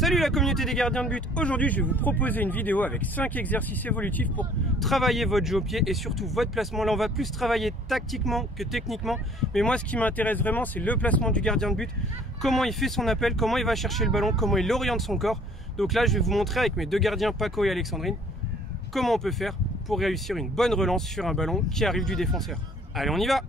Salut la communauté des gardiens de but. Aujourd'hui je vais vous proposer une vidéo avec 5 exercices évolutifs pour travailler votre jeu au pied et surtout votre placement. Là on va plus travailler tactiquement que techniquement, mais moi ce qui m'intéresse vraiment c'est le placement du gardien de but, comment il fait son appel, comment il va chercher le ballon, comment il oriente son corps. Donc là je vais vous montrer avec mes deux gardiens Paco et Alexandrine comment on peut faire pour réussir une bonne relance sur un ballon qui arrive du défenseur. Allez on y va.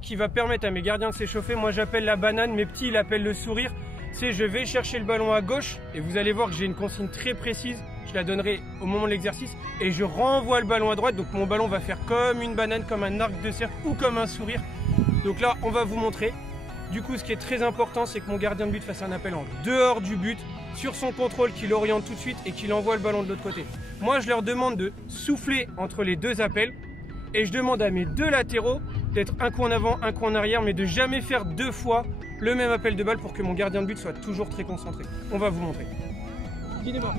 Qui va permettre à mes gardiens de s'échauffer. Moi j'appelle la banane, mes petits ils appellent le sourire. C'est je vais chercher le ballon à gauche et vous allez voir que j'ai une consigne très précise, je la donnerai au moment de l'exercice, et je renvoie le ballon à droite. Donc mon ballon va faire comme une banane, comme un arc de cercle ou comme un sourire. Donc là on va vous montrer. Du coup ce qui est très important c'est que mon gardien de but fasse un appel en dehors du but, sur son contrôle, qu'il oriente tout de suite et qu'il envoie le ballon de l'autre côté. Moi je leur demande de souffler entre les deux appels et je demande à mes deux latéraux d'être un coup en avant, un coup en arrière, mais de jamais faire deux fois le même appel de balle pour que mon gardien de but soit toujours très concentré. On va vous montrer. Guidez-moi.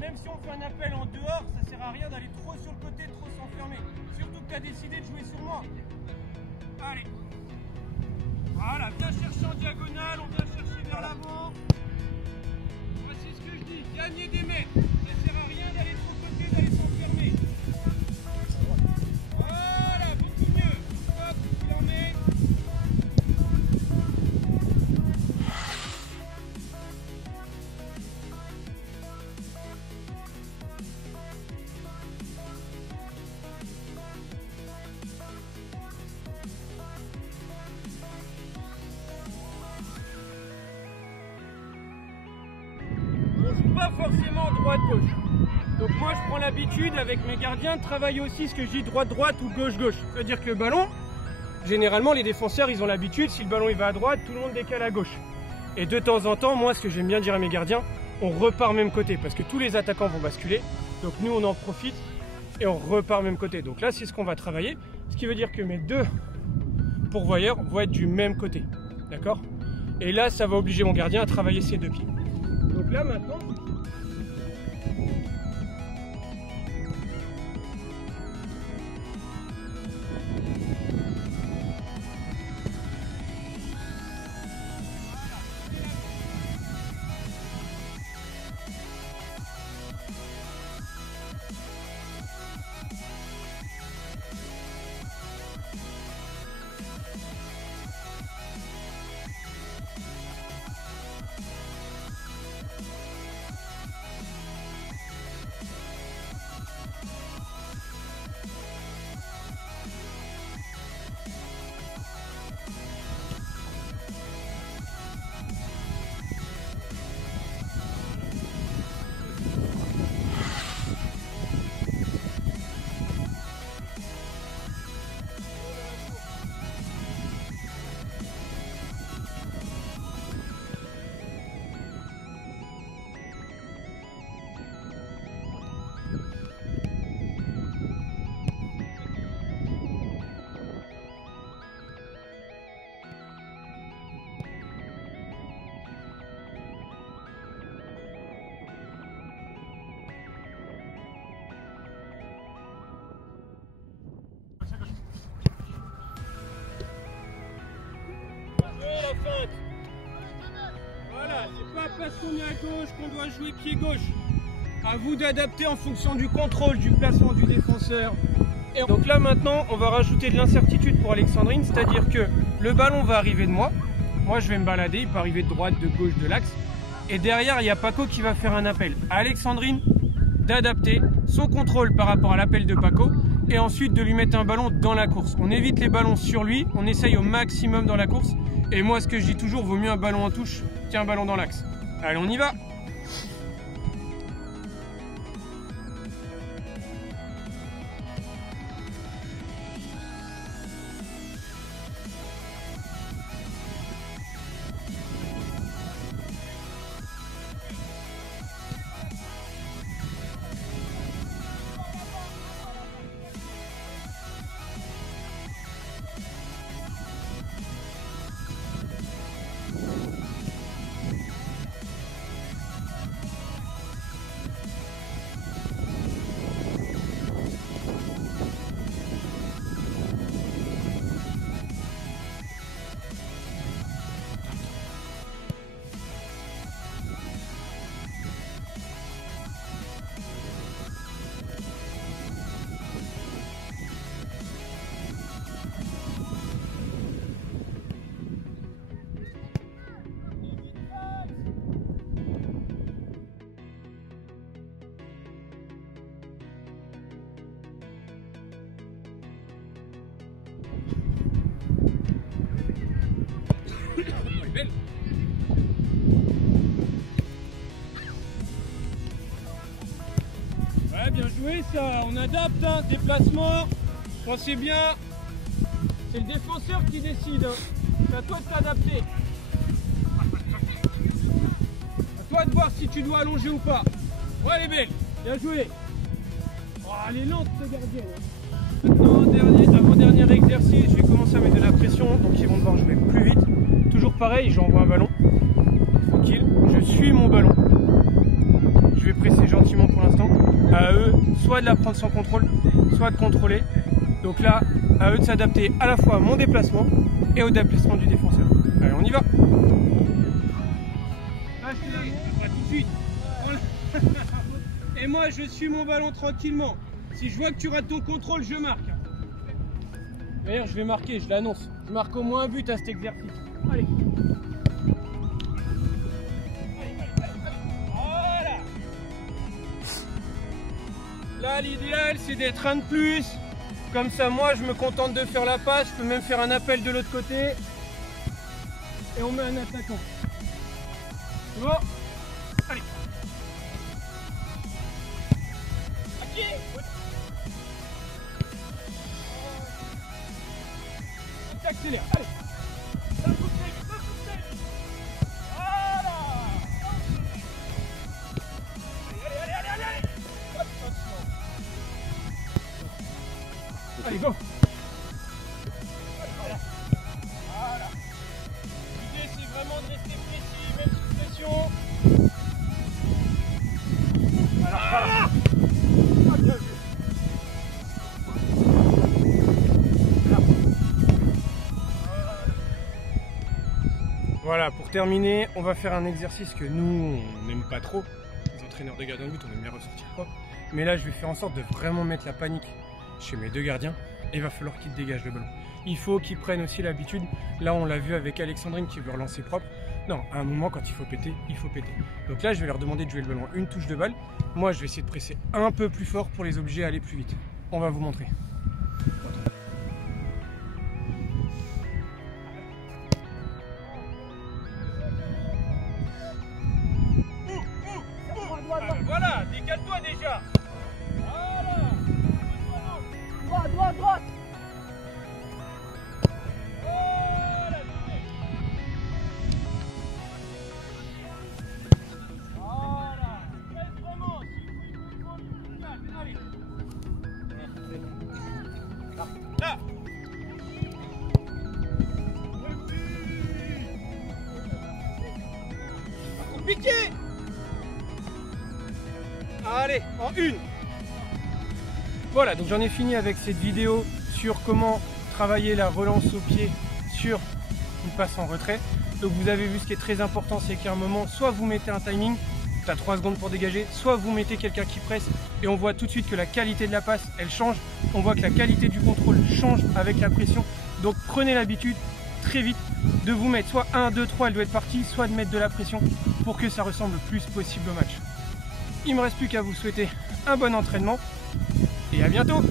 Même si on fait un appel en dehors, ça sert à rien d'aller trop sur le côté, trop s'enfermer. Surtout que tu as décidé de jouer sur moi. Allez. Voilà, viens chercher en diagonale, on vient chercher vers l'avant. Voici ce que je dis, gagner des mètres. Ça sert à rien d'aller trop côté, d'aller s'enfermer. Voilà, beaucoup mieux. Hop, il en met. Pas forcément droite-gauche. Donc moi je prends l'habitude avec mes gardiens de travailler aussi ce que je dis droite-droite ou gauche-gauche. C'est-à-dire que le ballon, généralement les défenseurs ils ont l'habitude, si le ballon il va à droite, tout le monde décale à gauche. Et de temps en temps, moi ce que j'aime bien dire à mes gardiens, on repart même côté parce que tous les attaquants vont basculer. Donc nous on en profite et on repart même côté. Donc là c'est ce qu'on va travailler. Ce qui veut dire que mes deux pourvoyeurs vont être du même côté. D'accord? Et là ça va obliger mon gardien à travailler ses deux pieds. Donc là maintenant, feinte. Voilà, c'est pas parce qu'on est à gauche qu'on doit jouer pied gauche. À vous d'adapter en fonction du contrôle, du placement du défenseur, Et donc là maintenant, on va rajouter de l'incertitude pour Alexandrine, c'est-à-dire que le ballon va arriver de moi. Moi, je vais me balader, il peut arriver de droite, de gauche, de l'axe. Et derrière, il y a Paco qui va faire un appel à Alexandrine d'adapter son contrôle par rapport à l'appel de Paco et ensuite de lui mettre un ballon dans la course. On évite les ballons sur lui, on essaye au maximum dans la course. Et moi, ce que je dis toujours, vaut mieux un ballon en touche qu'un ballon dans l'axe. Allez, on y va! Belle. Ouais, bien joué ça, on adapte, hein. Déplacement, pensez bien, c'est le défenseur qui décide, hein. C'est à toi de t'adapter. À toi de voir si tu dois allonger ou pas. Ouais, elle est belle, bien joué. Oh, elle est lente cette gardienne. Maintenant, avant-dernier exercice, je vais commencer à mettre de la pression, donc ils vont devoir jouer plus vite. Toujours pareil, j'envoie un ballon, tranquille, je suis mon ballon. Je vais presser gentiment pour l'instant. À eux, soit de la prendre sans contrôle, soit de contrôler. Donc là, à eux de s'adapter à la fois à mon déplacement et au déplacement du défenseur. Allez, on y va. Lâchez, pas tout de suite. Et moi, je suis mon ballon tranquillement. Si je vois que tu rates ton contrôle, je marque. D'ailleurs, je vais marquer, je l'annonce. Je marque au moins un but à cet exercice. Allez. Voilà. Là, l'idéal, c'est d'être un de plus. Comme ça, moi, je me contente de faire la passe. Je peux même faire un appel de l'autre côté. Et on met un attaquant. C'est bon? Allez. À qui? Accélère, allez. Voilà. Allez, go. Voilà. L'idée, c'est vraiment de rester précis, même sous pression. Alors, voilà. Bien vu. Voilà, pour terminer, on va faire un exercice que nous, on n'aime pas trop. Les entraîneurs de gardiens de but, on aime bien ressortir propre. Mais là, je vais faire en sorte de vraiment mettre la panique chez mes deux gardiens. Et il va falloir qu'ils dégagent le ballon. Il faut qu'ils prennent aussi l'habitude. Là, on l'a vu avec Alexandrine qui veut relancer propre. Non, à un moment, quand il faut péter, il faut péter. Donc là, je vais leur demander de jouer le ballon une touche de balle. Moi, je vais essayer de presser un peu plus fort pour les obliger à aller plus vite. On va vous montrer. Voilà, décale-toi déjà. Voilà. Droite, droite, droite. Voilà. Voilà. Reste vraiment. Allez. Là. Compliqué. Allez, en une. Voilà, donc j'en ai fini avec cette vidéo sur comment travailler la relance au pied sur une passe en retrait. Donc vous avez vu, ce qui est très important, c'est qu'à un moment, soit vous mettez un timing, tu as 3 secondes pour dégager, soit vous mettez quelqu'un qui presse et on voit tout de suite que la qualité de la passe, elle change. On voit que la qualité du contrôle change avec la pression. Donc prenez l'habitude très vite de vous mettre soit 1, 2, 3, elle doit être partie, soit de mettre de la pression pour que ça ressemble le plus possible au match. Il ne me reste plus qu'à vous souhaiter un bon entraînement et à bientôt!